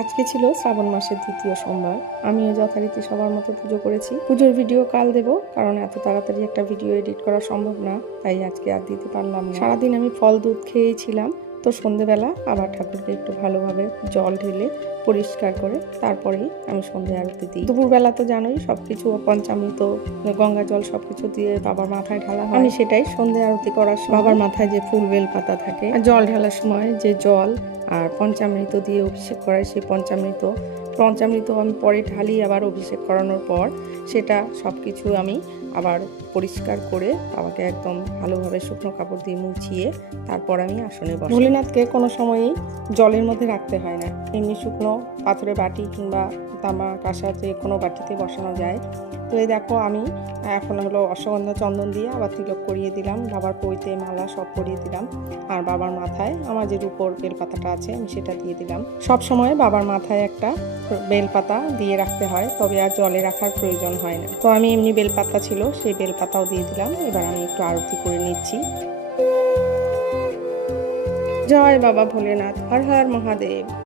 আজকে ছিল শ্রাবণ মাসের দ্বিতীয় সোমবার। আমিও যথারীতি সবার মতো পুজো করেছি। পুজোর ভিডিও কাল দেব, কারণ এত তাড়াতাড়ি একটা ভিডিও এডিট করা সম্ভব না, তাই আজকে আর দিতে পারলাম না। সারাদিন আমি ফল দুধ খেয়েছিলাম, তো সন্ধেবেলা আবার ঠাকুরকে একটু ভালোভাবে জল ঢেলে পরিষ্কার করে তারপরেই আমি সন্ধে আরতি দিই। দুপুরবেলা তো জানোই সবকিছু পঞ্চামৃত, গঙ্গা জল সবকিছু দিয়ে বাবার মাথায় ঢালা হয়। আমি সেটাই সন্ধে আরতি করার সময় বাবার মাথায় যে ফুল বেল পাতা থাকে, জল ঢালার সময় যে জল আর পঞ্চামৃত দিয়ে অভিষেক করায়, সেই পঞ্চামৃত আমি পরে ঢালি। আবার অভিষেক করানোর পর সেটা সব কিছু আমি আবার পরিষ্কার করে বাবাকে একদম ভালোভাবে শুকনো কাপড় দিয়ে মুছিয়ে তারপর আমি আসনে বসি। ভোলেনাথকে কোনো সময়ই জলের মধ্যে রাখতে হয় না, এমনি শুকনো পাথরের বাটি কিংবা তামা কাঁসা যে কোনো বাটিতে বসানো যায়। তো এই দেখো আমি এখন হলো অশ্বগন্ধা চন্দন দিয়ে আবার তিলক করিয়ে দিলাম, বাবার পৈতে মালা সব করিয়ে দিলাম, আর বাবার মাথায় আমার যে রূপোর বেলপাতাটা আছে আমি সেটা দিয়ে দিলাম। সব সময় বাবার মাথায় একটা বেলপাতা দিয়ে রাখতে হয়, তবে আর জলে রাখার প্রয়োজন হয় না। তো আমি এমনি বেলপাতা ছিল, সেই বেলপাতাও দিয়ে দিলাম। এবার আমি একটু আরতি করে নিচ্ছি। জয় বাবা ভোলেনাথ, হর হর মহাদেব।